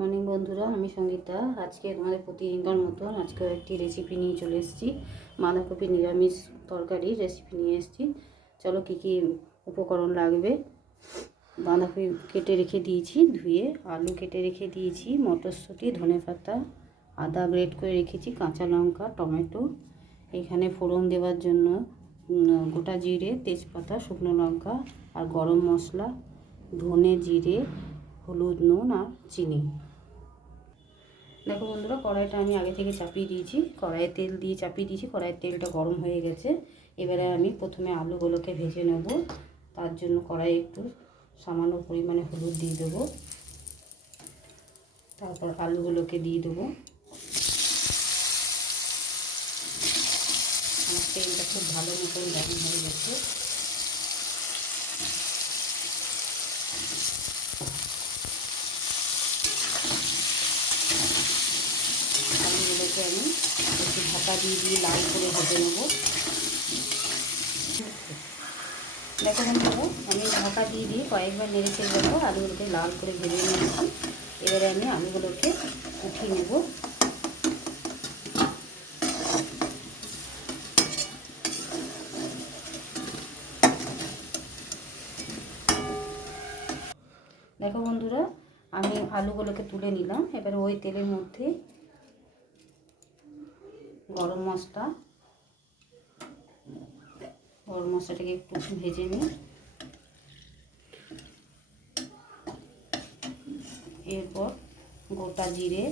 Morning বন্ধুরা। আমি সঙ্গীতা। আজকে তোমাদের প্রতিদিনকার মতন আজকে একটি রেসিপি নিয়ে চলে এসেছি। বাঁধাকপি নিরামিষ তরকারি রেসিপি নিয়ে এসেছি। চলো কী কী উপকরণ লাগবে? বাঁধাকপি কেটে রেখে দিয়েছি, ধুয়ে আলু কেটে রেখে দিয়েছি, মটরশুঁটি, ধনে পাতা, আদা গ্রেট করে রেখেছি, কাঁচা লঙ্কা, টমেটো। এখানে ফোড়ন দেওয়ার জন্য গোটা জিরে, তেজপাতা, শুকনো লঙ্কা আর গরম মশলা, ধনে জিরে হলুদ নুন আর চিনি। দেখো বন্ধুরা, কড়াইটা আমি আগে থেকে চাপিয়ে দিয়েছি। কড়াইয়ে তেল দিয়ে চাপিয়ে দিয়েছি। কড়াইয়ের তেলটা গরম হয়ে গেছে। এবারে আমি প্রথমে আলুগুলোকে ভেজে নেব। তার জন্য কড়াইয়ে একটু সামান্য পরিমাণে হলুদ দিয়ে দেবো। তারপর আলুগুলোকে দিয়ে দেবো। তেলটা খুব ভালো মতন গরম হয়ে গেছে আলুগুলোকে আমি একটু ঢাকা দিয়ে দিয়ে লাল করে ভেজে নেব। দেখো বন্ধুরা আমি ঢাকা দিয়ে দিয়ে কয়েকবার নেড়ে চেড়ে দেবো আলুগুলোকে লাল করে ভেজে নিয়েছি। এবারে আমি আলুগুলোকে উঠিয়ে নেব। দেখো বন্ধুরা, আমি আলুগুলোকে তুলে নিলাম। এবারে ওই তেলের মধ্যে গরম মশলা। গরম মশলাটাকে একটু ভেজে নিই। এরপর গোটা জিরে,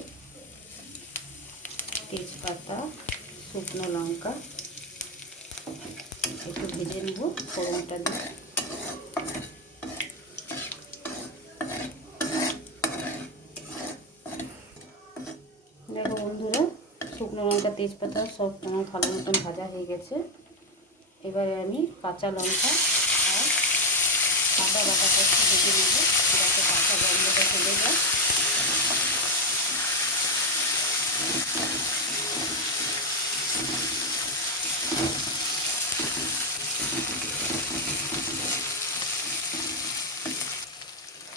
তেজপাতা, শুকনো লঙ্কা একটু ভেজে নেব ফোড়নটা দিয়ে দেখো বন্ধুরা লঙ্কা তেজপাতা সব আমার ভালো মতন ভাজা হয়ে গেছে। এবারে আমি কাঁচা লঙ্কা আর আদা বাটাটা একটু ভেজে নেব। যাতে কাঁচা গন্ধটা চলে যায়।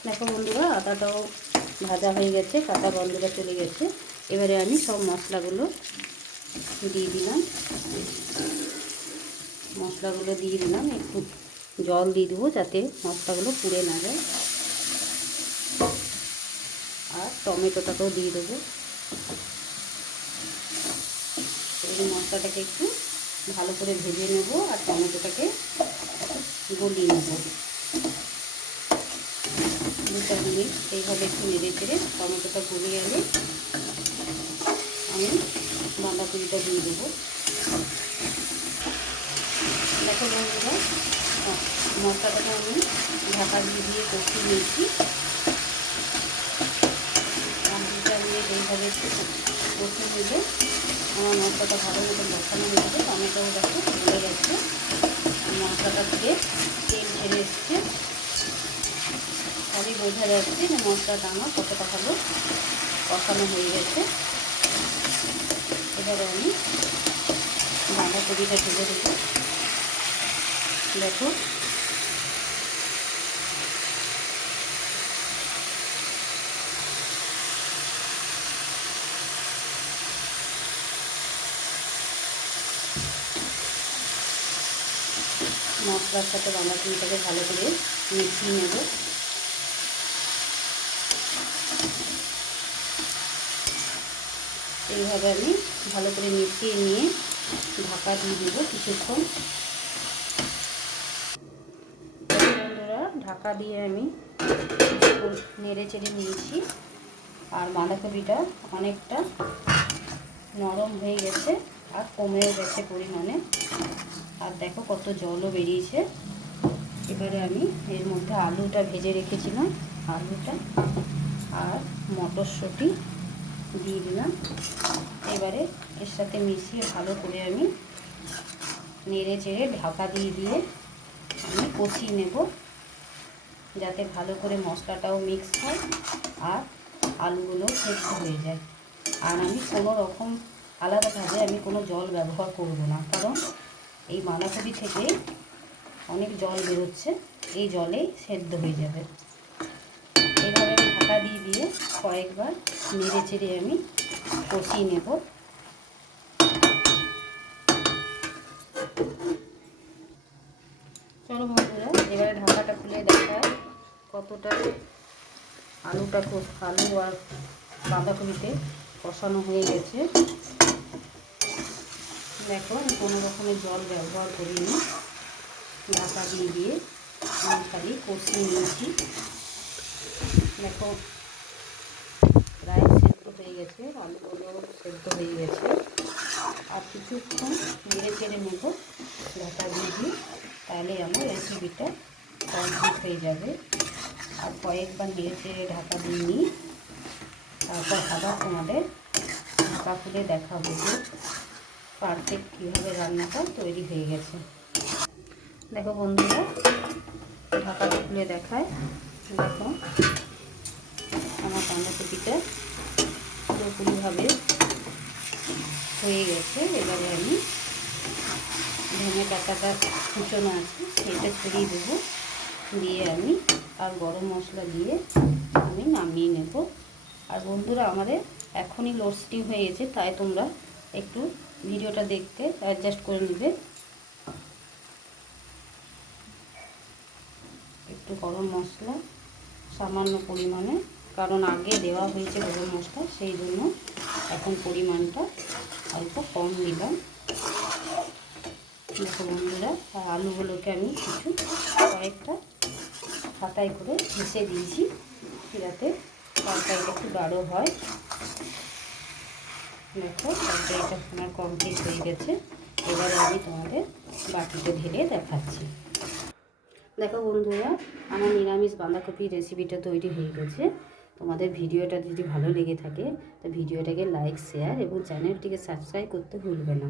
দেখো বন্ধুরা, আদাটাও ভাজা হয়ে গেছে, কাঁচা গন্ধটা চলে গেছে। এবারে আমি সব মশলাগুলো দিয়ে দিলাম। মশলাগুলো দিয়ে দিলাম, একটু জল দিয়ে দেবো যাতে মশলাগুলো পুড়ে না যায়। আর টমেটোটাকেও দিয়ে দেবো। এই মশলাটাকে একটু ভালো করে ভেজে নেব আর টমেটোটাকে গলিয়ে নেব। দু চার মিনিট এইভাবে একটু নেড়ে চেড়ে টমেটোটা গলিয়ে এলে আমি বাঁধাকপিটা দিয়ে দেবো। দেখো বন্ধুরা মশলাটাকে আমি ঢাকা দিয়ে দিয়ে কষিয়ে নিয়েছি। আর দু চার মিনিট এইভাবে কষিয়ে নিলে আমার মশলাটা ভালো মতো বসানো হয়ে যাবে টমেটোও দেখো গলে গেছে। মশলাটা দিয়ে তেল ছেড়ে এসছে। তাহলেই বোঝা যাচ্ছে যে মশলাটা আমার কতটা ভালো কষানো হয়ে গেছে। এবারে আমি বাঁধাকপিটা ঢেলে দেবো। দেখো। মশলার সাথে বাঁধাকপিটাকে ভালো করে মিশিয়ে নেব। এইভাবে আমি ভালো করে মিশিয়ে নিয়ে ঢাকা দিয়ে দেবো কিছুক্ষণ। বন্ধুরা, ঢাকা দিয়ে আমি নেড়ে চেড়ে নিয়েছি আর বাঁধাকপিটা অনেকটা নরম হয়ে গেছে আর কমেও গেছে পরিমাণে। আর দেখো কত জলও বেরিয়েছে। এবারে আমি এর মধ্যে আলুটা ভেজে রেখেছিলাম, আলুটা আর মটরশুঁটি। দিয়ে দিলাম। এবারে এর সাথে মিশিয়ে ভালো করে আমি নেড়ে চেড়ে ঢাকা দিয়ে দিয়ে আমি কষিয়ে নেব, যাতে ভালো করে মশলাটাও মিক্স হয় আর আলুগুলো সেদ্ধ হয়ে যায়। আর আমি কোনো রকম আলাদাভাবে আমি কোনো জল ব্যবহার করব না, কারণ এই বাঁধাকপি থেকে অনেক জল বেরোচ্ছে, এই জলেই সেদ্ধ হয়ে যাবে। ঢাকা দিয়ে দিয়ে কয়েকবার নেড়ে চেড়ে আমি কষিয়ে নেব। চলো বন্ধুরা, এবারে ঢাকাটা খুলে দেখায় কতটা আলুটা আলু আর বাঁধাকপিতে কষানো হয়ে গেছে। দেখো, আমি কোনো রকমের জল ব্যবহার করিনি। ঢাকা দিয়ে দিয়ে আমি খালি কষিয়ে নিয়েছি। দেখো, প্রায় সেদ্ধ হয়ে গেছে, আলুগুলো সেদ্ধ হয়ে গেছে। আর কিছুক্ষণ নেড়ে চেড়ে নেব ঢাকা দিয়ে তাহলে আমার রেসিপিটা কমপ্লিট হয়ে যাবে। আর কয়েকবার নেড়ে চেড়ে ঢাকা দিয়ে নিই, তারপর আবার তোমাদের ঢাকা খুলে দেখাবো যে পারফেক্ট কীভাবে রান্নাটা তৈরি হয়ে গেছে। দেখো বন্ধুরা, ঢাকাটা খুলে দেখায়। দেখো বাঁধাকপিটা পুরোপুরিভাবে হয়ে গেছে। এবারে আমি ধনে পাতাটা কুচনো আছে, সেটা ছড়িয়ে দেবো। দিয়ে আমি আর গরম মশলা দিয়ে আমি নামিয়ে নেব। আর বন্ধুরা, আমাদের এখনই লোডস্টিং হয়ে গেছে, তাই তোমরা একটু ভিডিওটা দেখতে অ্যাডজাস্ট করে নেবে। একটু গরম মশলা সামান্য পরিমাণে কারণ আগে দেওয়া হয়েছে গরম মশলা সেই জন্য এখন পরিমাণটা অল্প কম দিলাম দেখো বন্ধুরা আলুগুলোকে আমি কিছু কয়েকটা পাতায় করে মিশে দিয়েছি, যাতে তরকারিটা একটু গাঢ় হয়। দেখো, তরকারিটা আমার কমপ্লিট হয়ে গেছে। এবারে আমি তোমাদের বাটিতে ঢেলে দেখাচ্ছি। দেখো বন্ধুরা, আমার নিরামিষ বাঁধাকপির রেসিপিটা তৈরি হয়ে গেছে। তোমাদের ভিডিওটা যদি ভালো লেগে থাকে, তো ভিডিওটাকে লাইক শেয়ার এবং চ্যানেলটিকে সাবস্ক্রাইব করতে ভুলবে না।